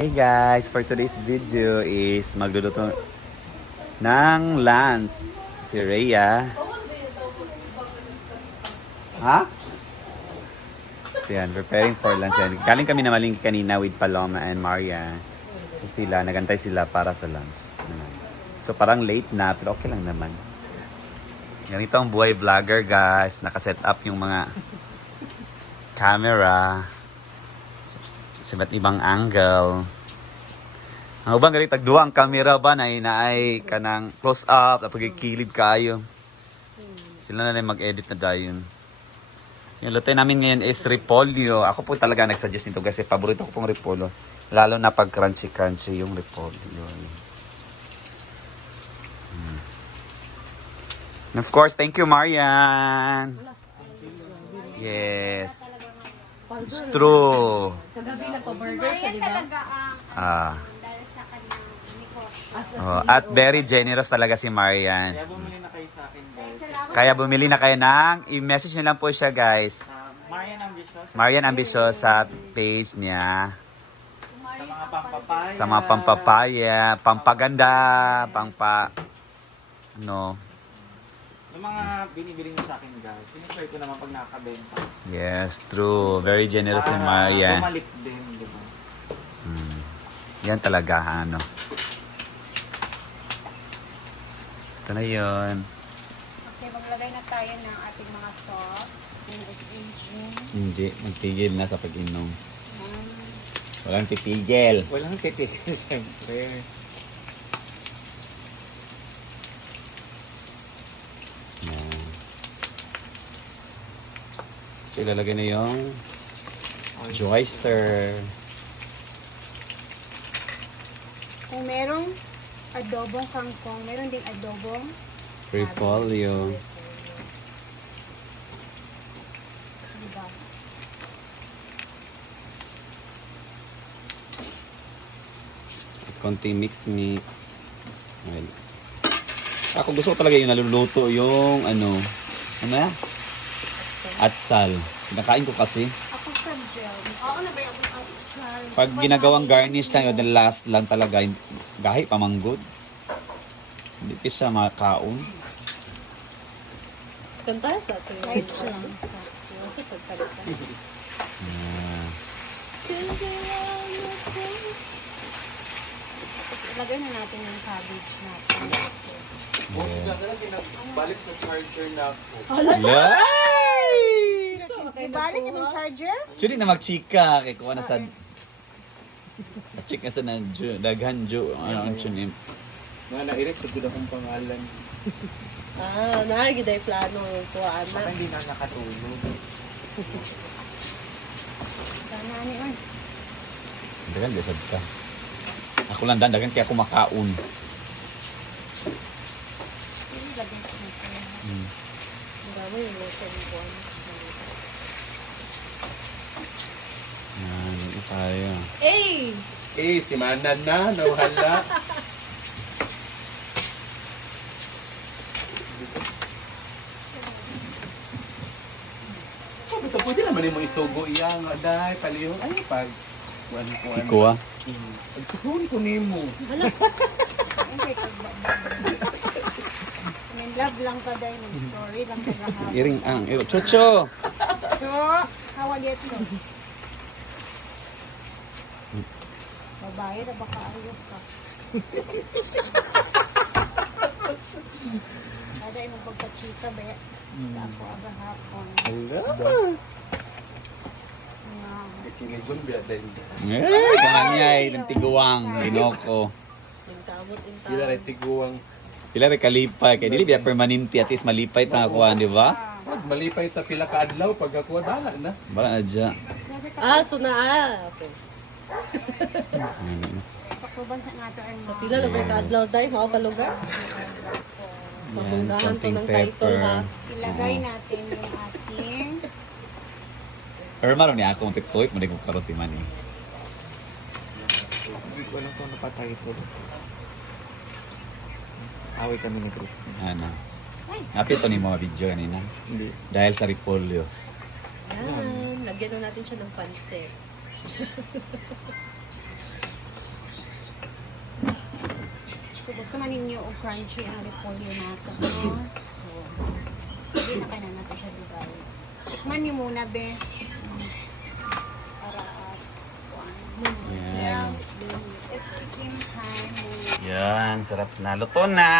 Hey guys, for today's video is magluluto ng lunch si Rhea. Ha? So yan, preparing for lunch. Galing kami na Malingki kanina with Paloma and Maria. Sila, nagantay sila para sa lunch. So parang late na, pero okay lang naman. Ganito ang buhay vlogger guys. Nakaset up yung mga camera sa iba't ibang angle. Ang ubang galit tagduwa ang camera ba na inaay kanang close up at pagkikilid kayo. Sila na lang mag-edit na dayon. Yung luto namin ngayon is repolyo. Ako po talaga nagsuggest nito kasi paborito ko pong repolyo. Lalo na pag crunchy yung repolyo. And of course, thank you Marian. Yes. It's true. Kagabi nagpa-burger siya, di ba? Dahil sa kanyang negosyo. At very generous talaga si Marian. Kaya bumili na kayo sa akin, guys. Kaya bumili na kayo ng, i-message nyo lang po siya guys. Marian Ambitious. Marian Ambitious sa page niya. Sa mga pampapaya. Sa mga pampapaya, pampaganda, ano. Yung mga binibili niyo sa akin, guys. Sinishare ko naman pag nakakabenta. Yes, true. Very generous si Para Marian. bumalik din, di ba? Yan talaga, ano. Basta na yun. Okay, maglagay na tayo ng ating mga sauce. Yung aging. Hindi, magtigil na sa pag-inom. Walang titigil. Walang titigil, siyempre. Yan. So, ilalagay na yung oyster. Kung merong adobong kangkong, meron ding adobong Repolyo. diba? Konting mix. Ayan. Ako gusto ko talaga yung naluluto yung ano na? Atsal. Kinakain ko kasi. Ako sa gel. Oo na ba yung actual? Pag ginagawang garnish lang yun, the last lang talaga. Gahi pamanggod. Hindi pa siya makaon. Kanta sa ito. Right lang sa Kasi pagkalitan. Tapos ilagay na natin yung cabbage natin. Balik sa charger na ako. Yay! Ibalik yung charger? Sudi na magchika. Kaya kuha na sa... Chika sa na daghan jo. Ano ang tunim? Nga na-iris, sagod akong pangalan. Nagigday plano ko, Baka ana. hindi na nakatulog. Sana ni Oy. Dagan, desad ka. Ako lang dagan kaya ako makaon. Ilagay ko natin. Ang dami yung nasa buwan. Yan, ito tayo. Eh! Si Manan na, nawala. Ito pwede naman yung isugo iya nga dahil palihong ay pag Si Kuya. Pag sukun ko nimo. Okay, in love lang ka dahil mag-story lang ka lang. Iring ang. Chucho! So, hawa dito. Babae na baka ayos ka. Ada yung pagkachika ba sa ako aga hapon. Kinigon biya din. Eh, kamanyay, ng tiguang, ginoko. Yung kamot, yung Pila tawag. ray tiguang. Pila rin kalipay. Kaya dili biya permanente. At least malipay ta ako, di ba? Pag malipay ta pila ka adlaw pag ako dala na. Bala na dyan. So Okay. Pakuban sa nato ang Sa pila na ba yung kaadlaw tayo, mga kalugar? Mabunggahan to konting ng title, ha? ilagay natin yung ating Erma rin niya akong tiktoy. Mali kong karoti man eh. Hindi ko alam kung napatay ito. Away kami ni group. Ano? Napit to ni mga video kanina. Hindi. Dahil sa repolyo. Yan. Lagyan na natin siya ng pansit. So, gusto man ninyo o crunchy ang repolyo natin, no? So, hindi na kaya natin siya dugay. Tikman niyo muna, be. Para, Yan. it's tikim time. Yan, sarap na. Luto na!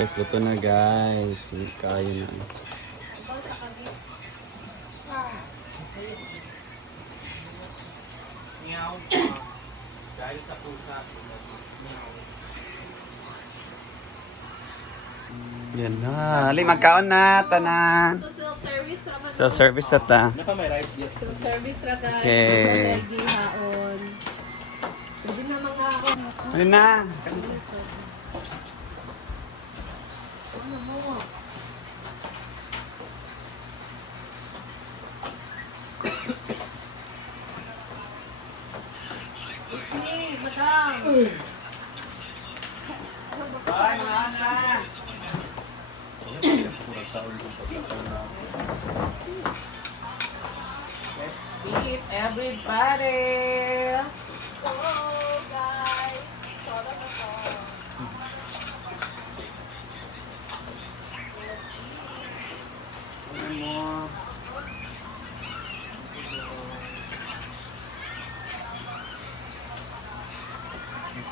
Guys, luto na guys. Kayo na. Meow. Dahil sa pusa. Meow. Yan na. Ali, magkaon na. Tanan. So, self-service ra man. Self-service na ta. Self-service ra guys. Okay. Gihaon. Pwede na mga Ano na? Hey, madam. Bye, mga anak. Eat everybody! Hello, guys. Soda na po. Ano mo?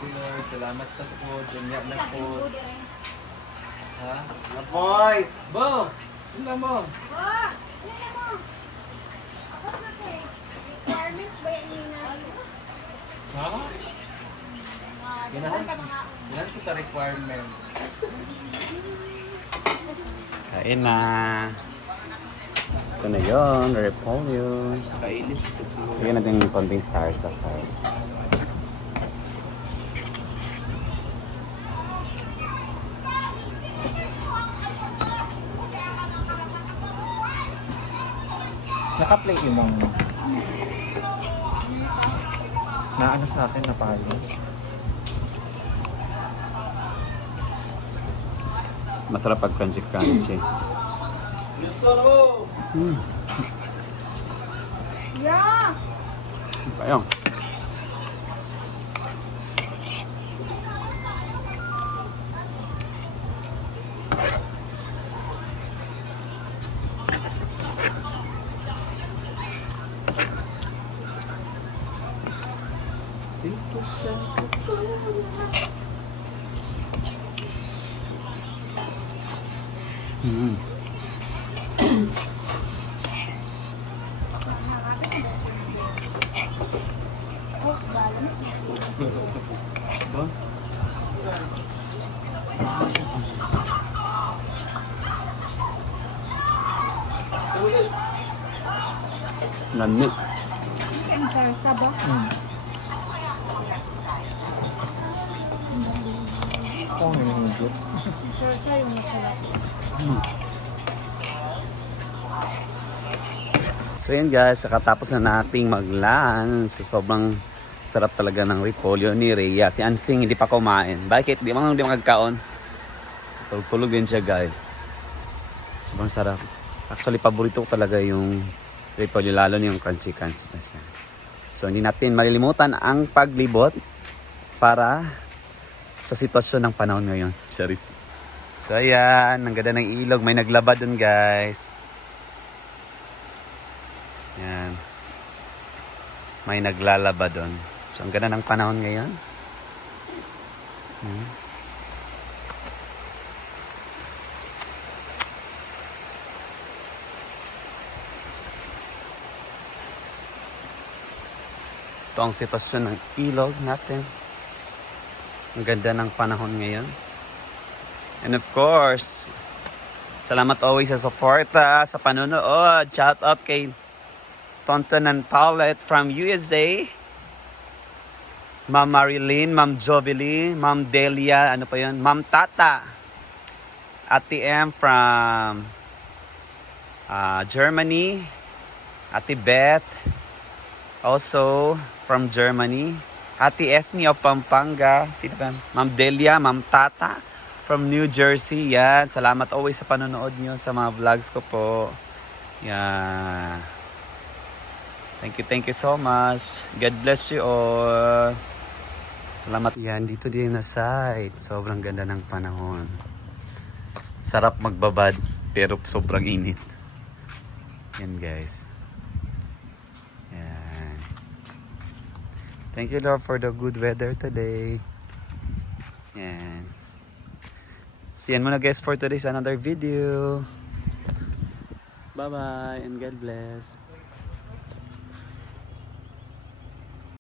Lord, salamat sa food, dunya na food. Ha? The boys! Bo! Tingnan mo! Requirements ba yung nina? Ha? Ginahan ko sa requirement. Kain na. Ito na yun. Repolyo. Kailis. Lagyan natin yung konting sarsa. Naka-play yung mga na ano sa akin na palo. Masarap pag crunchy. Yeah! Kayo. Nani. Ang sarsa ba? Sarsa yung masarap. So yun guys, katapos na nating mag-lunch. So, sobrang sarap talaga ng repolyo ni Rhea. Si Ansing hindi pa kumain. Bakit? Di magkaon. Tulog yun siya guys. Sobrang sarap. Actually, paborito ko talaga yung repolyo, lalo na yung crunchy pa siya. So hindi natin malilimutan ang paglibot para sa sitwasyon ng panahon ngayon. Charis. So ayan, ang ganda ng ilog. May naglaba dun guys. Yan. May naglalaba doon. So, ang ganda ng panahon ngayon. Ito ang sitwasyon ng ilog natin. Ang ganda ng panahon ngayon. And of course, salamat always sa suporta, sa panonood. Shout out kay Tonton and Paulette from USA. Ma'am Marilyn, Ma'am Jovelyn, Ma'am Delia, ano pa yun? Ma'am Tata. Ate M from Germany. Ate Beth, also from Germany. Ate Esme of Pampanga. Sino ba? Ma'am Delia, Ma'am Tata from New Jersey. Yan. Salamat always sa panonood nyo sa mga vlogs ko po. Yan. Thank you so much. God bless you all. Salamat yan. Dito din na site. Sobrang ganda ng panahon. Sarap magbabad pero sobrang init. Yan guys. Yan. Thank you Lord for the good weather today. Yan. So yan muna guys for today's another video. Bye bye and God bless.